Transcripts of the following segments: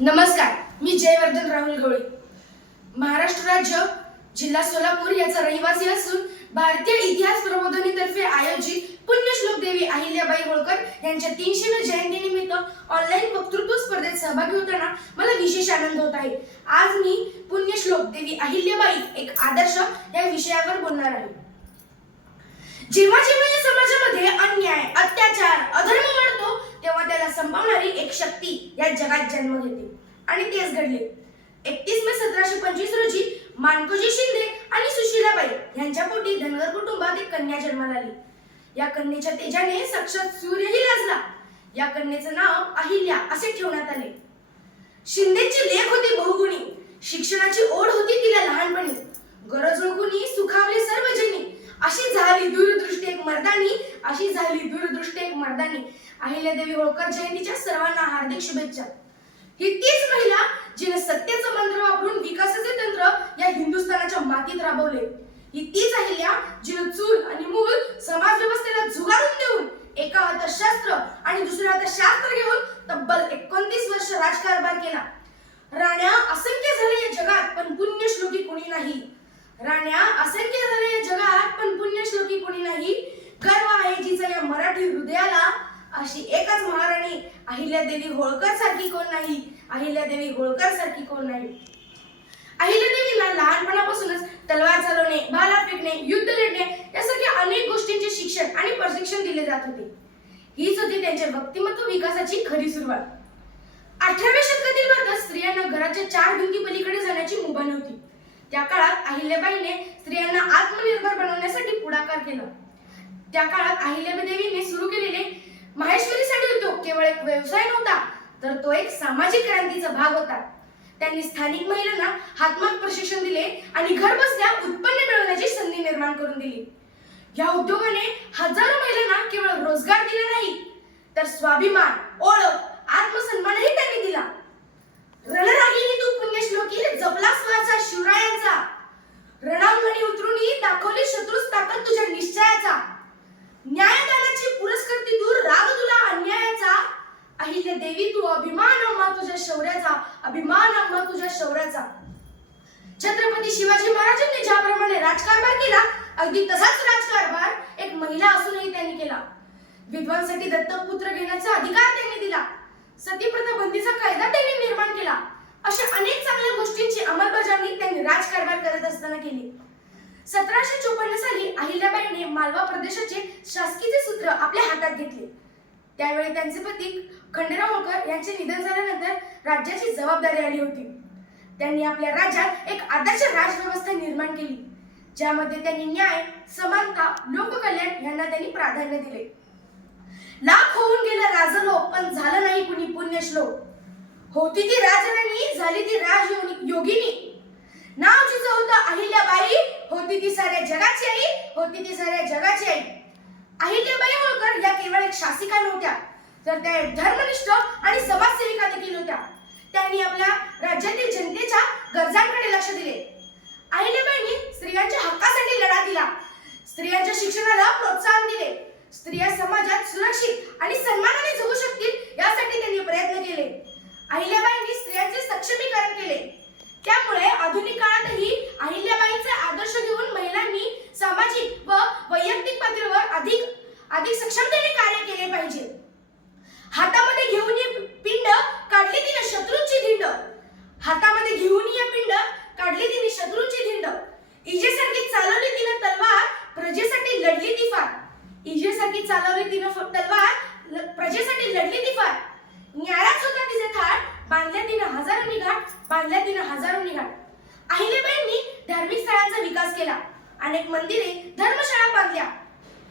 नमस्कार मी जयवर्धन राहुल गवळी महाराष्ट्र राज्य जिल्हा सोलापूर याचा रहिवासी असून भारतीय इतिहास प्रबोधनीतर्फे आयोजित पुण्यश्लोक देवी अहिल्याबाई होळकर यांच्या तीनशेव्या जयंतीनिमित्त ऑनलाईन वक्तृत्व स्पर्धेत सहभागी होताना मला विशेष आनंद होत आहे. आज मी पुण्यश्लोक देवी अहिल्याबाई एक आदर्श या विषयावर बोलणार आहे. जेव्हा जेव्हा या समाजामध्ये अन्याय अत्याचार अधर्म वाढतो तेव्हा त्याला संपवणारी एक शक्ती या जगात जन्म घेते. आणि तेच घडले. एकतीस मे सतराशे पंचवीस रोजी मानकोजी शिंदे आणि सुशीलाबाई यांच्या पोटी धनगर कुटुंबात एक कन्या जन्माला आली. या कन्येच्या तेजाने साक्षात सूर्यही लाजला. या कन्येचं नाव अहिल्या असे ठेवण्यात आले. शिंदेची लेख होती बहुगुणी. शिक्षणाची ओढ होती तिला लहानपणी. गरज ओळखून सुखावले सर्वजनी अशी झाली. दूरदृष्टी एक मर्दानी अशी झाली दूरदृष्टी एक मर्दानी. अहिल्यादेवी होळकर जयंतीच्या सर्वांना हार्दिक शुभेच्छा. ही तीच महिला जिने सत्तेचं मंत्र वापरून विकासाचे तंत्र या हिंदुस्थानाच्या मातीत राबवले. ही तीच अहिल्या जिने चूल आणि मूल समाज व्यवस्थेला झुगारून देऊन एका हातात शास्त्र आणि दुसऱ्या हातात शास्त्र घेऊन तब्बल एकोणतीस वर्ष राजकारभार केला. राण्या असंख्य झाले या जगात पण पुण्यश्लोकी कोणी नाही. राण्या असंख्य झाले या जगात पण पुण्यश्लोकी कोणी नाही. गर्व या मराठी हृदयाला अशी एकच महाराणी अहिल्यादेवी होळकर सारखी कोण नाही? अहिल्यादेवी होळकर सारखी कोण नाही? अहिल्यादेवीला लहानपणापासूनच तलवार चालवणे भाला फेकणे युद्ध लढणे यासारख्या अनेक गोष्टींचे शिक्षण आणि प्रशिक्षण दिले जात होते. हीच होती त्यांच्या व्यक्तिमत्व विकासाची खरी सुरुवात. अठराव्या शतकातील भारतात स्त्रियांना घराच्या चार भिंती पलीकडे जाण्याची मुभा नव्हती. त्या काळात अहिल्याबाईने स्त्रियांना आत्मनिर्भर बनवण्यासाठी पुढाकार केला. त्या काळात अहिल्याबाई देवीने सुरू केलेले माहेश्वरी साडी उद्योग केवळ एक व्यवसाय नव्हता तर तो एक सामाजिक क्रांतीचा भाग होता. त्यांनी स्थानिक महिलांना हातमाग प्रशिक्षण दिले आणि घर बसल्या उत्पन्न मिळवण्याची संधी निर्माण करून दिली. या उद्योगाने हजारो महिलांना केवळ रोजगार दिला नाही तर स्वाभिमान ओळख आत्मसन्मानही त्यांनी दिला. रणरागिणी तू पुण्यश्लोकी जपला स्वराचा शिवरायांचा. रणांगणी उतरूनही दाखवली शत्रूस ताकद तुझ्या देवी तू अभिमान अम्मा तुझ्या शौर्याचा अभिमान अम्मा तुझ्या शौर्याचा. छत्रपती शिवाजी महाराजांनी ज्याप्रमाणे राजकारभार केला अगदी तसाच राजकारभार एक महिला असूनही त्यांनी केला. विद्वांसाठी दत्तक पुत्र घेण्याचा अधिकार त्यांनी दिला. सतीप्रथा बंदीचा कायदा त्यांनी निर्माण केला. अशा अनेक चांगल्या गोष्टींची अंमलबजावणी त्यांनी राजकारभार करत असताना केली. सतराशे चोपन्न साली अहिल्याबाईंनी मालवा प्रदेशाचे शासकीय सूत्र आपल्या हातात घेतले. त्यावेळी त्यांचे पती खंडेराव होळकर यांचे निधन झाल्यानंतर राज्याची जबाबदारी आली होती. त्यांनी आपल्या राज्यात एक आदर्श राजव्यवस्था निर्माण केली ज्यामध्ये त्यांनी न्याय समानता लोककल्याण यांना त्यांनी प्राधान्य दिले. लाख होऊन गेलं राजलो पण झालं नाही कुणी पुण्यश्लोक. होती ती राजराणी झाली ती राज योगिनी. नाव जिचं होतं अहिल्याबाई होती ती साऱ्या जगाची आई होती ती साऱ्या जगाची आई. अहिल्याबाई होळकर. या केवळ एक शासिका नव्हत्या तर त्या एक धर्मनिष्ठ आणि समाजसेविका देखील होत्या. त्यांनी आपल्या राज्यातील जनतेच्या गरजांकडे लक्ष दिले. अहिल्याबाईंनी स्त्रियांच्या हक्कासाठी लढा दिला. स्त्रियांच्या शिक्षणाला प्रोत्साहन दिले. स्त्रिया समाजात सुरक्षित आणि सन्मानाने जगू शकतील यासाठी त्यांनी प्रयत्न केले अहिल्याबाईंनी स्त्रियांचे सक्षमीकरण केले त्यामुळे आधुनिक काळातही अहिल्याबाईंचे आदर्श घेऊन महिलांनी सामाजिक व वैयक्तिक पातळीवर अधिक अधिक सक्षमतेने कार्य केले पाहिजे. हातामध्ये घेऊन ये पिंड काढली तिने शत्रूंची धिंड. हातामध्ये घेऊन ये पिंड काढली तिने शत्रूंची धिंड. इजेसारखी चालवली तिने तलवार प्रजेसाठी लढली ती फार. इजेसारखी चालवली तिने तलवार प्रजेसाठी लढली ती फार. न्यायात होता तिचे थाट बांधल्या तिने हजारो घाट बांधल्या तिने हजारो घाट. अहिल्याबाईंनी धार्मिक स्थळांचा विकास केला. अनेक मंदिरे धर्मशाळा बांधल्या.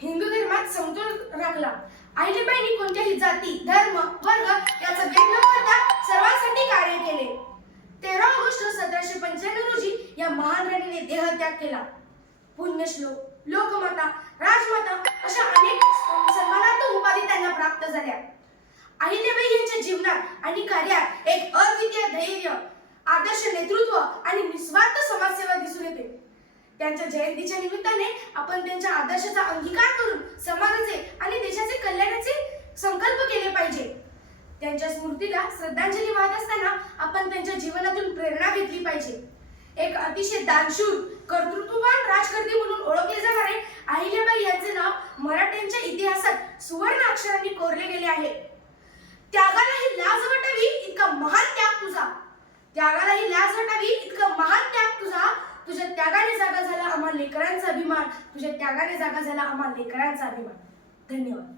हिंदू धर्मात समतोल राखला. अहिल्याबाईंनी कोणत्याही जाती धर्म वर्ग याचा भेद न करता सर्वांसाठी कार्य केले. तेरा ऑगस्ट सतराशे पंच्याण्णव रोजी या महान राणीने देहत्याग केला. पुण्यश्लोक लोकमाता राजमाता अशा अनेक सन्मानार्थ उपाधी त्यांना प्राप्त झाल्या. अहिल्याबाई यांच्या जीवनात आणि कार्यात एक अद्वितीय धैर्य आदर्श नेतृत्व आणि निस्वार्थ समाजसेवा दिसून येते. त्यांच्या जयंतीच्या निमित्ताने आपण त्यांच्या आदर्शाचा अंगीकार करून समाजाचे आणि देशाचे कल्याणाचे संकल्प केले पाहिजे. त्यांच्या स्मृतीला श्रद्धांजली वाहत असताना आपण त्यांच्या जीवनातून प्रेरणा घेतली पाहिजे. एक अतिशय दानशूर कर्तृत्ववान राजकर्ती म्हणून ओळखले जाणारे अहिल्याबाई यांचे नाव मराठ्यांच्या इतिहासात सुवर्ण अक्षरांनी कोरले गेले आहे. त्यागालाही लाज वाटावी इतका महान त्याग तुझा. त्यागालाही लाज वाटावी इतका महान त्याग तुझा. तुझ्या त्यागाने जागा झाला आम्हा लेकरांचा अभिमान. तुझ्या त्यागाने जागा झाला आम्हा लेकरांचा अभिमान. धन्यवाद.